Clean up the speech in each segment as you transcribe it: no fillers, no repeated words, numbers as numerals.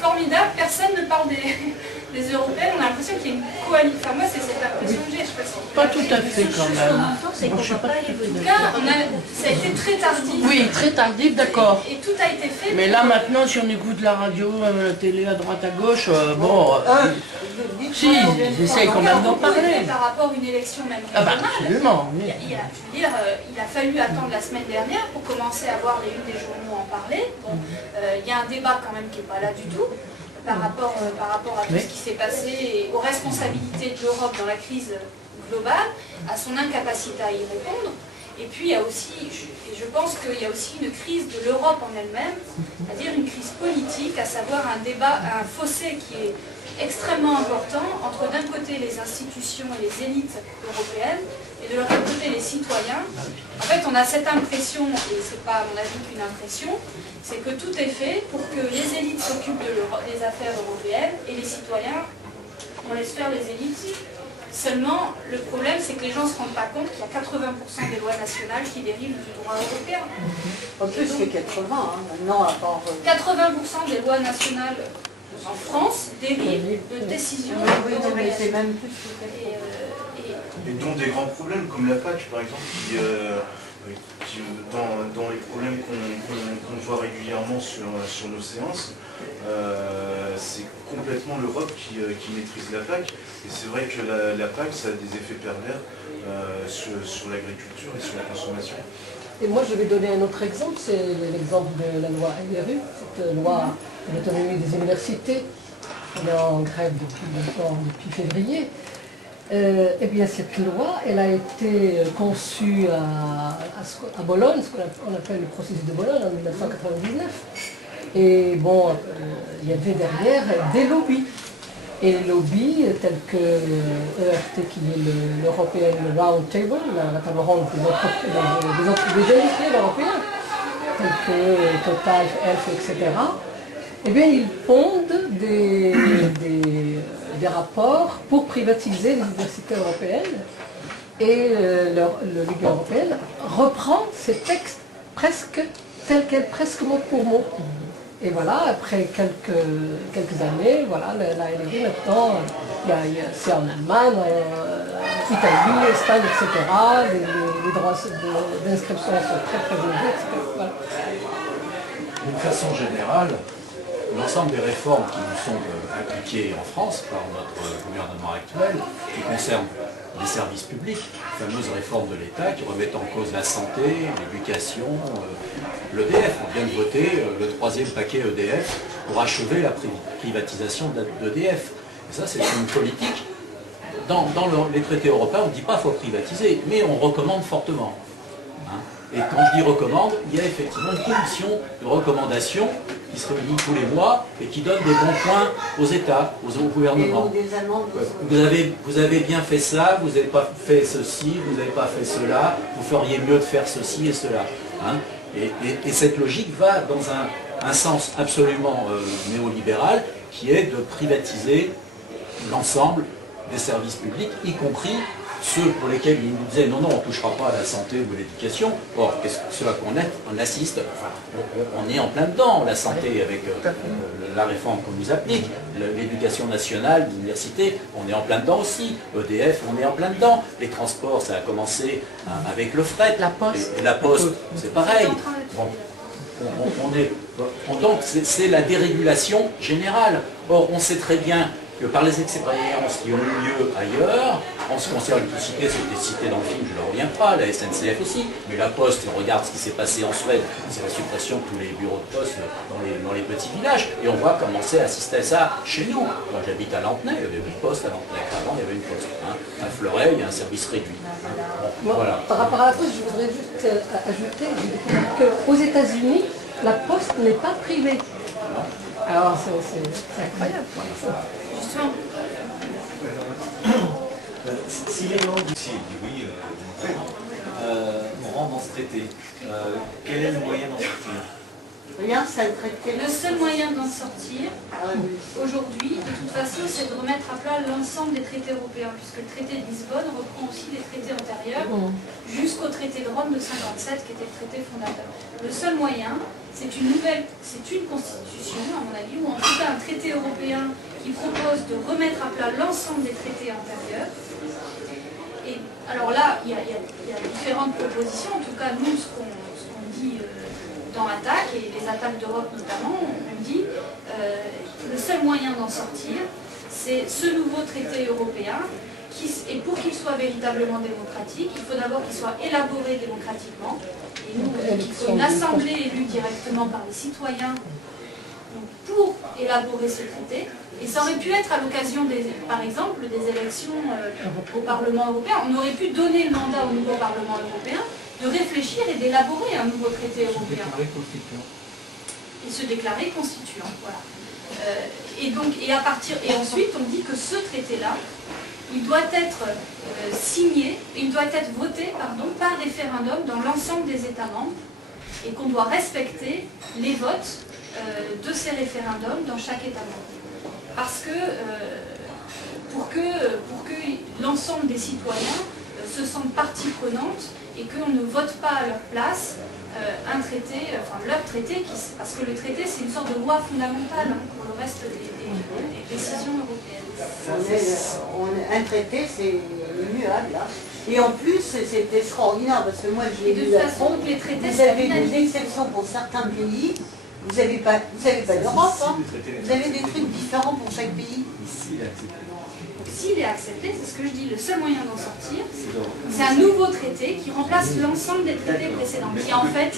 formidable, personne ne parle des Européennes, on a l'impression qu'il y a une coalition. Enfin, moi, c'est cette impression que j'ai, je sais pas si... Pas tout à fait quand même. En tout cas, ça a été très tardif. Oui, très tardif, d'accord. Et tout a été fait. Mais là maintenant, si on écoute la radio, la télé à droite à gauche, bon, si, ils essayent quand même d'en parler. Par rapport à une élection même Ah bah régionale, absolument. Oui. il a fallu attendre la semaine dernière pour commencer à voir les unes des journaux en parler. Bon, il y a un débat quand même qui n'est pas là du tout par rapport à tout ce qui s'est passé et aux responsabilités de l'Europe dans la crise globale, à son incapacité à y répondre. Et puis il y a aussi, je pense qu'il y a aussi une crise de l'Europe en elle-même, c'est-à-dire une crise politique, à savoir un débat, un fossé qui est extrêmement important entre d'un côté les institutions et les élites européennes et de l'autre côté les citoyens. En fait, on a cette impression, et c'est pas à mon avis qu'une impression, c'est que tout est fait pour que les élites s'occupent des affaires européennes et les citoyens, on laisse faire les élites. Seulement, le problème, c'est que les gens ne se rendent pas compte qu'il y a 80% des lois nationales qui dérivent du droit européen. En plus, c'est 80, hein, maintenant, à part... 80% des lois nationales en France dérivent de décisions européennes. Mais c'est même plus Et dont des grands problèmes, comme la PAC, par exemple, qui dans les problèmes qu'on voit régulièrement sur nos séances, c'est complètement l'Europe qui maîtrise la PAC. Et c'est vrai que la PAC, ça a des effets pervers sur l'agriculture et sur la consommation. Et moi, je vais donner un autre exemple, c'est l'exemple de la loi LRU, cette loi de l'autonomie des universités. On est en grève depuis février. Eh bien, cette loi, elle a été conçue à Bologne, ce qu'on appelle le processus de Bologne en 1999. Et bon, il y avait derrière des lobbies. Et les lobbies, tels que ERT, qui est l'European Round Table, la table ronde des industriels européens, tels que Total, Elf, etc., eh bien, ils pondent des rapports pour privatiser les universités européennes. Et l'Union européenne reprend ces textes presque tels quels, presque mot pour mot. Et voilà, après quelques années, voilà, la LRI maintenant, c'est en Allemagne, Italie, Espagne, etc. Les droits d'inscription sont très très élevés, etc. Voilà. D'une façon générale, l'ensemble des réformes qui nous sont appliquées en France par notre gouvernement actuel, qui concernent les services publics, les fameuses réformes de l'État qui remettent en cause la santé, l'éducation, l'EDF. On vient de voter le 3e paquet EDF pour achever la privatisation d'EDF. Et ça, c'est une politique. Dans les traités européens, on ne dit pas qu'il faut privatiser, mais on recommande fortement. Et quand je dis recommande, il y a effectivement une commission de recommandation qui se réunit tous les mois et qui donne des bons points aux États, aux gouvernements. Vous avez bien fait ça, vous n'avez pas fait ceci, vous n'avez pas fait cela, vous feriez mieux de faire ceci et cela. Hein. Et cette logique va dans un sens absolument néolibéral qui est de privatiser l'ensemble des services publics, y compris ceux pour lesquels ils nous disaient non, non, on ne touchera pas à la santé ou à l'éducation. Or, ce à quoi on assiste, on est en plein dedans, la santé avec la réforme qu'on nous applique, l'éducation nationale, l'université, on est en plein dedans aussi, EDF, on est en plein dedans, les transports, ça a commencé avec le fret, la poste, et la poste, c'est pareil. Bon, donc c'est la dérégulation générale. Or, on sait très bien que par les expériences qui ont eu lieu ailleurs, en ce qui concerne l'électricité, c'était cité dans le film, je ne reviens pas, la SNCF aussi, mais la Poste, on regarde ce qui s'est passé en Suède, c'est la suppression de tous les bureaux de poste dans les petits villages, et on voit commencer à assister à ça chez nous. Moi j'habite à Lantenay, il y avait une poste à Lantenay, avant il y avait une poste. Hein. À Fleuret, il y a un service réduit. Hein. Bon, voilà. Par rapport à la Poste, je voudrais juste ajouter qu'aux États-Unis, la Poste n'est pas privée. Alors c'est incroyable. Justement. Si les gens dit oui, on rentre dans ce traité, quel est le moyen d'en sortir? Rien, ça le traité. Le seul moyen d'en sortir, aujourd'hui, de toute façon, c'est de remettre à plat l'ensemble des traités européens, puisque le traité de Lisbonne reprend aussi les traités antérieurs, jusqu'au traité de Rome de 57, qui était le traité fondateur. Le seul moyen, c'est une constitution, à mon avis, ou en tout cas un traité européen qui propose de remettre à plat l'ensemble des traités antérieurs. Et alors là, il y a différentes propositions. En tout cas, nous, ce qu'on dit dans Attaque, et les attaques d'Europe notamment, on dit le seul moyen d'en sortir, c'est ce nouveau traité européen, et pour qu'il soit véritablement démocratique, il faut d'abord qu'il soit élaboré démocratiquement. Et nous, il faut une assemblée élue directement par les citoyens pour élaborer ce traité. Et ça aurait pu être à l'occasion, par exemple, des élections au Parlement européen. On aurait pu donner le mandat au nouveau Parlement européen de réfléchir et d'élaborer un nouveau traité européen. Et se déclarer constituant. Voilà. Et ensuite, on dit que ce traité-là, il doit être signé, il doit être voté par référendum dans l'ensemble des États membres et qu'on doit respecter les votes de ces référendums dans chaque État membre. Parce que pour que l'ensemble des citoyens se sentent partie prenante et qu'on ne vote pas à leur place un traité, leur traité, parce que le traité c'est une sorte de loi fondamentale pour le reste des décisions européennes. Un traité, c'est immuable. Hein. Et en plus, c'est extraordinaire, parce que moi, j'ai de toute façon, les traités, vous avez des exceptions pour certains pays. Vous n'avez pas d'Europe, hein. Vous avez des trucs différents pour chaque pays. S'il est accepté, c'est ce que je dis, le seul moyen d'en sortir, c'est un nouveau traité qui remplace l'ensemble des traités précédents, qui en fait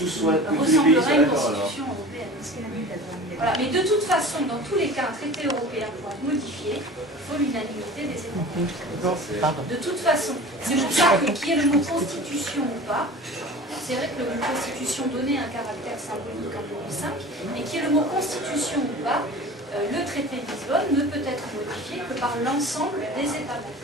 ressemblerait à une constitution européenne. Voilà. Mais de toute façon, dans tous les cas, un traité européen pour être modifié, il faut l'unanimité des États membres. De toute façon, c'est pour ça que qu'il y ait le mot constitution ou pas, c'est vrai que le mot constitution donnait un caractère symbolique en 2005, mais qu'il y ait le mot constitution ou pas, le traité de Lisbonne ne peut être modifié que par l'ensemble des États membres.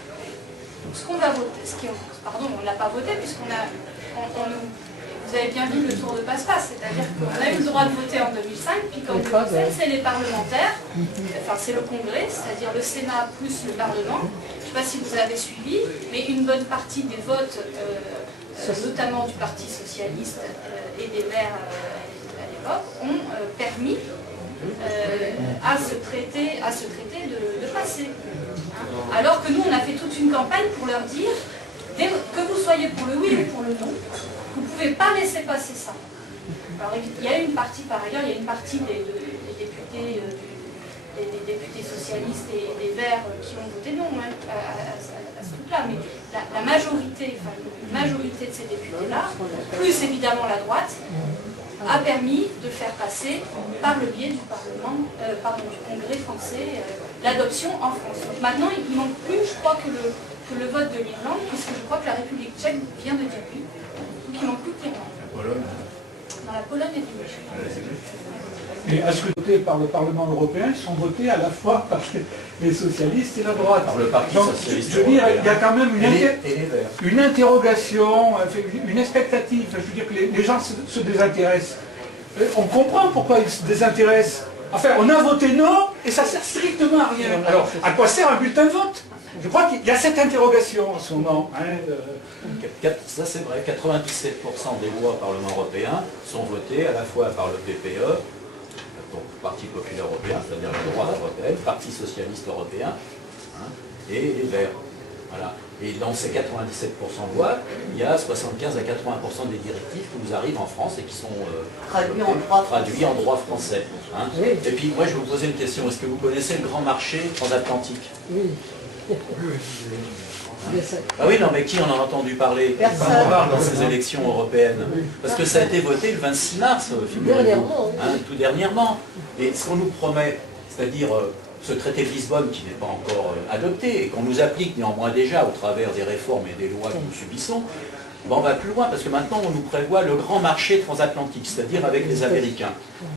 Donc ce qu'on va voter, on ne l'a pas voté puisqu'on a, vous avez bien vu le tour de passe-passe, c'est-à-dire qu'on a eu le droit de voter en 2005, puis quand vous votez, c'est les parlementaires, c'est le Congrès, c'est-à-dire le Sénat plus le Parlement. Je ne sais pas si vous avez suivi, mais une bonne partie des votes, notamment du Parti Socialiste et des Verts à l'époque, ont permis à ce traité de passer. Hein. Alors que nous, on a fait toute une campagne pour leur dire, que vous soyez pour le oui ou pour le non, vous ne pouvez pas laisser passer ça. Alors il y a une partie, par ailleurs, il y a une partie des députés socialistes et des Verts qui ont voté non à ce truc-là, mais la majorité, une majorité de ces députés-là, plus évidemment la droite, a permis de faire passer, par le biais du Parlement, du Congrès français, l'adoption en France. Donc maintenant, il ne manque plus, je crois, que le vote de l'Irlande, puisque je crois que la République tchèque vient de dire oui. Donc il ne manque plus que l'Irlande. La Pologne. Dans la Pologne et du Et à scruter par le Parlement européen, ils sont votés à la fois par les socialistes et la droite. Par le Parti Socialiste. Je veux dire, il y a quand même une interrogation, une expectative. Je veux dire que les gens se désintéressent. On comprend pourquoi ils se désintéressent. Enfin, on a voté non et ça sert strictement à rien. Alors, à quoi sert un bulletin de vote? Je crois qu'il y a cette interrogation en ce moment. Ça c'est vrai, 97% des lois au Parlement européen sont votées à la fois par le PPE, donc Parti populaire européen, c'est-à-dire la droite européenne, Parti socialiste européen, et les Verts. Voilà. Et dans ces 97% de lois, il y a 75 à 80% des directives qui nous arrivent en France et qui sont traduits en droit français. Hein. Et puis moi je vais vous poser une question, est-ce que vous connaissez le grand marché transatlantique? Oui. Ah oui, non, mais qui en a entendu parler dans ces élections européennes? Parce que ça a été voté le 26 mars, tout dernièrement. Et ce qu'on nous promet, c'est-à-dire ce traité de Lisbonne qui n'est pas encore adopté et qu'on nous applique néanmoins déjà au travers des réformes et des lois que nous subissons, on va plus loin parce que maintenant on nous prévoit le grand marché transatlantique, c'est-à-dire avec les Américains.